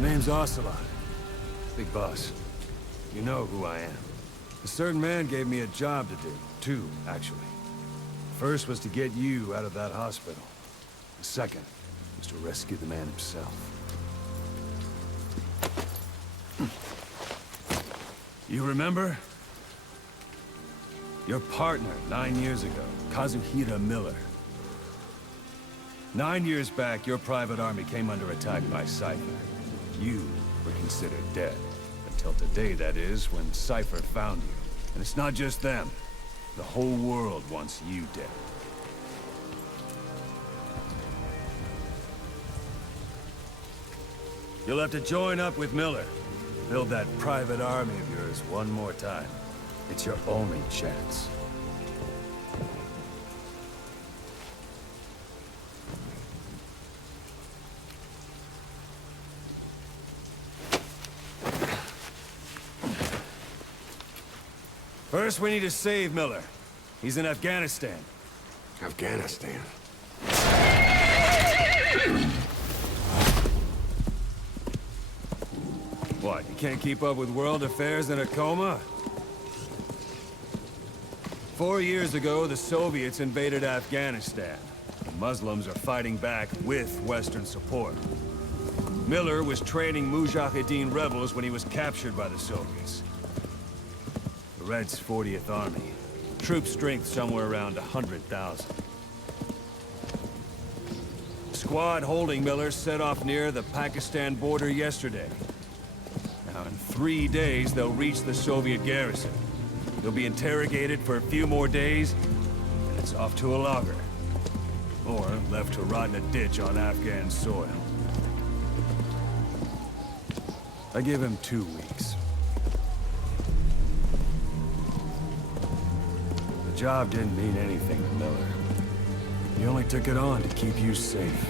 My name's Ocelot. Big boss. You know who I am. A certain man gave me a job to do. Two, actually. First was to get you out of that hospital. The second was to rescue the man himself. You remember? Your partner 9 years ago, Kazuhira Miller. 9 years back, your private army came under attack by Cypher. You were considered dead. Until today, that is, when Cypher found you. And it's not just them. The whole world wants you dead. You'll have to join up with Miller. Build that private army of yours one more time. It's your only chance. First, we need to save Miller. He's in Afghanistan. Afghanistan? What, you can't keep up with world affairs in a coma? 4 years ago, the Soviets invaded Afghanistan. The Muslims are fighting back with Western support. Miller was training Mujahideen rebels when he was captured by the Soviets. The Reds' 40th Army. Troop strength somewhere around 100,000. The squad holding Miller set off near the Pakistan border yesterday. Now, in 3 days, they'll reach the Soviet garrison. He'll be interrogated for a few more days, and it's off to a lager. Or left to rot in a ditch on Afghan soil. I give him 2 weeks. The job didn't mean anything to Miller. He only took it on to keep you safe.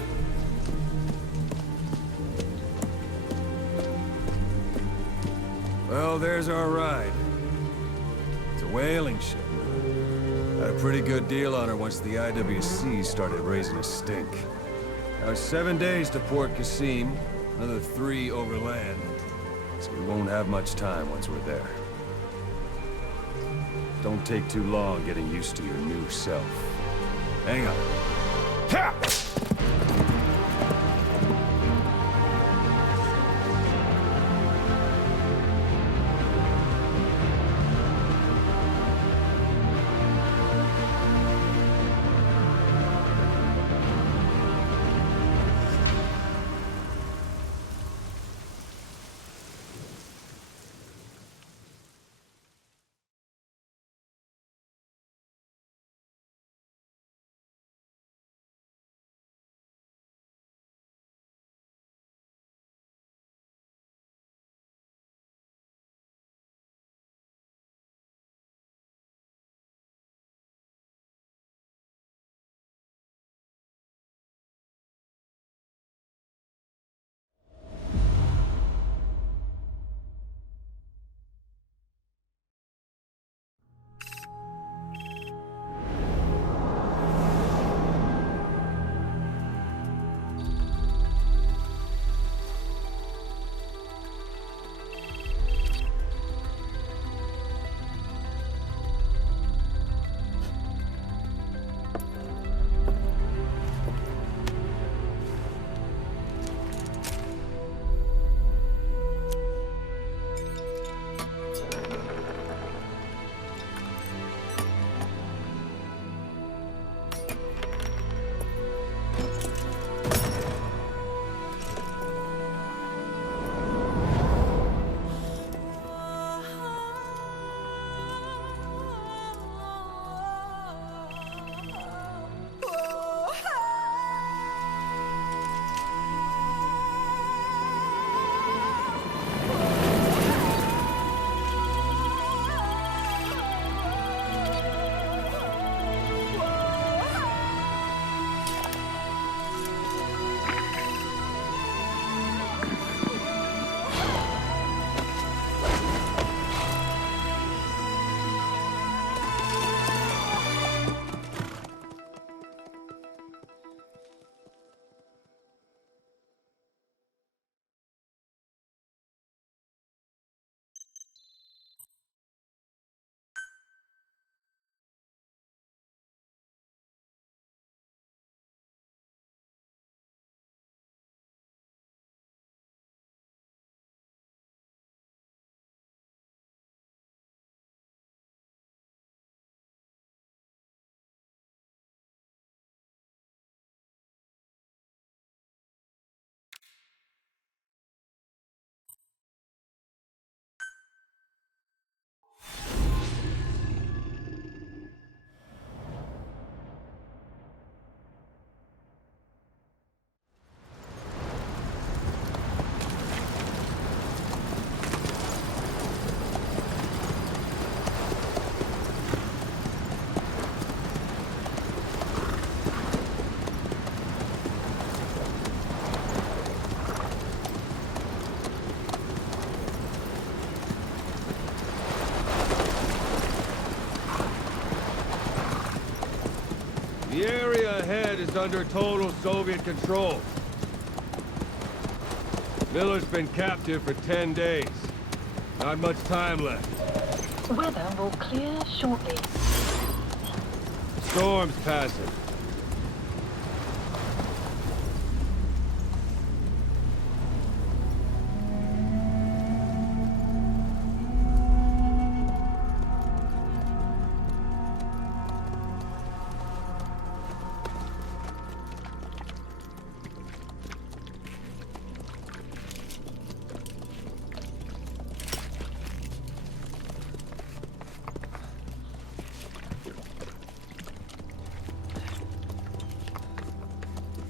Well, there's our ride. It's a whaling ship. Had a pretty good deal on her once the IWC started raising a stink. Now it's 7 days to Port Qasim, another 3 overland. So we won't have much time once we're there. Don't take too long getting used to your new self. Hang on. Ha! is under total Soviet control. Miller's been captive for 10 days. Not much time left. Weather will clear shortly. Storm's passing.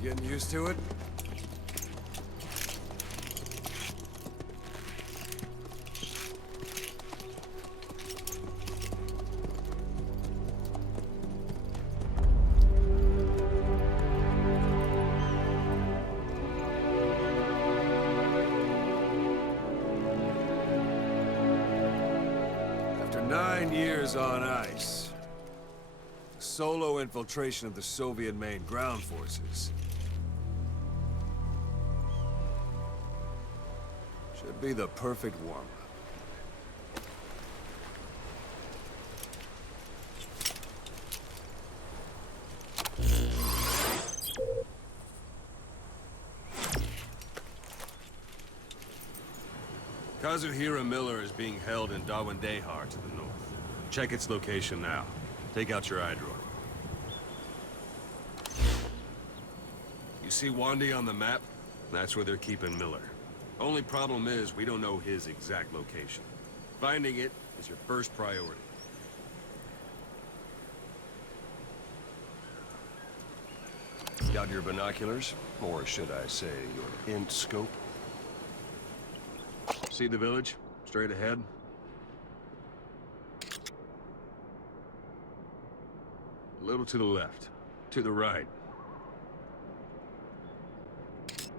Getting used to it? After 9 years on ice, solo infiltration of the Soviet main ground forces should be the perfect warm-up. Kazuhira Miller is being held in Dawandehar to the north. Check its location now. Take out your eye droid. You see Wandi on the map? That's where they're keeping Miller. Only problem is, we don't know his exact location. Finding it is your first priority. Got your binoculars? Or should I say, your int scope? See the village? Straight ahead? A little to the left. To the right.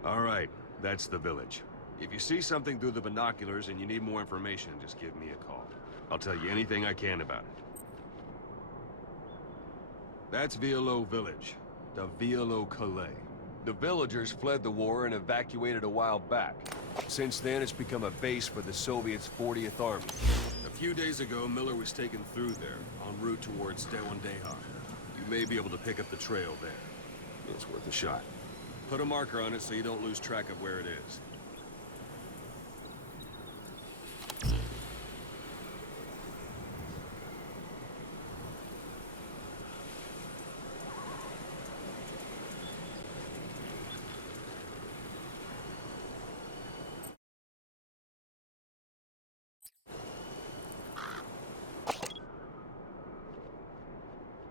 All right, that's the village. If you see something through the binoculars and you need more information, just give me a call. I'll tell you anything I can about it. That's Violo Village. The Violo Calais. The villagers fled the war and evacuated a while back. Since then, it's become a base for the Soviets' 40th Army. A few days ago, Miller was taken through there, en route towards Dawandehar. You may be able to pick up the trail there. It's worth a shot. Put a marker on it so you don't lose track of where it is.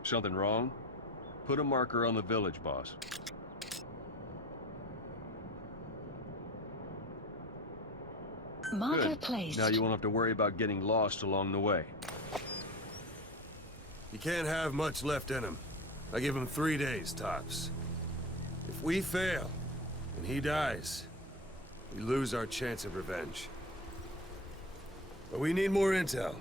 Something wrong? Put a marker on the village, boss. Marker Good. placed. Now you won't have to worry about getting lost along the way. He can't have much left in him. I give him 3 days, tops. If we fail, and he dies, we lose our chance of revenge. But we need more intel.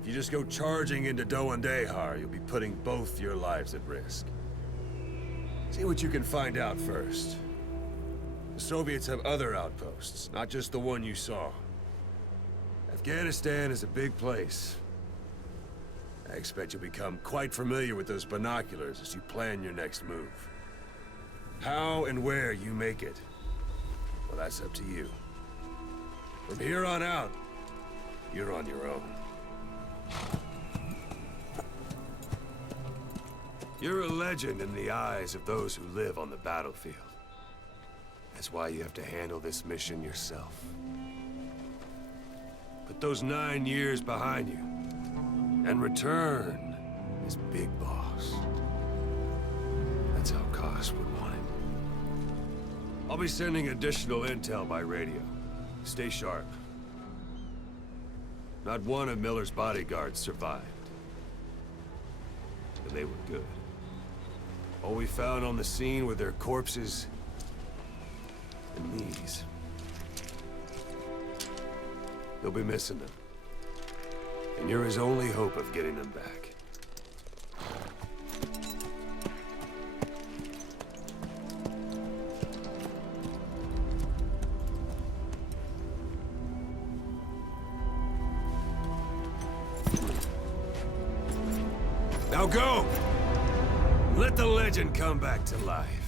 If you just go charging into Dawandehar, you'll be putting both your lives at risk. See what you can find out first. The Soviets have other outposts, not just the one you saw. Afghanistan is a big place. I expect you'll become quite familiar with those binoculars as you plan your next move. How and where you make it, well, that's up to you. From here on out, you're on your own. You're a legend in the eyes of those who live on the battlefield. That's why you have to handle this mission yourself. Put those 9 years behind you, and return as Big Boss. That's how Koss would want it. I'll be sending additional intel by radio. Stay sharp. Not one of Miller's bodyguards survived. And they were good. All we found on the scene were their corpses and these. You'll be missing them. And you're his only hope of getting them back. Now go! Let the legend come back to life.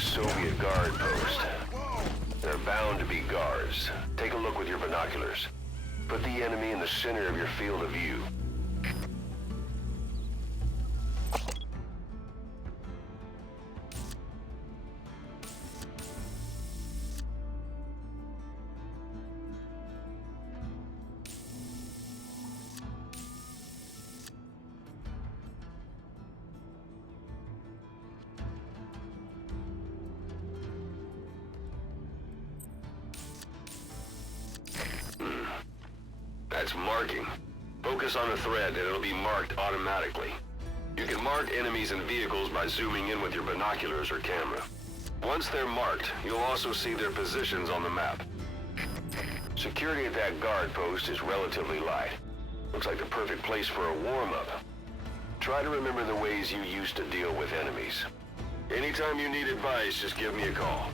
Soviet guard post. They're bound to be guards. Take a look with your binoculars. Put the enemy in the center of your field of view. That's marking. Focus on the thread and it'll be marked automatically. You can mark enemies and vehicles by zooming in with your binoculars or camera. Once they're marked, you'll also see their positions on the map. Security at that guard post is relatively light. Looks like the perfect place for a warm-up. Try to remember the ways you used to deal with enemies. Anytime you need advice, just give me a call.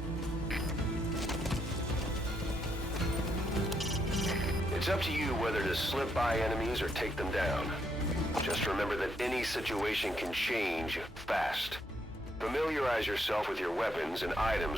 It's up to you whether to slip by enemies or take them down. Just remember that any situation can change fast. Familiarize yourself with your weapons and items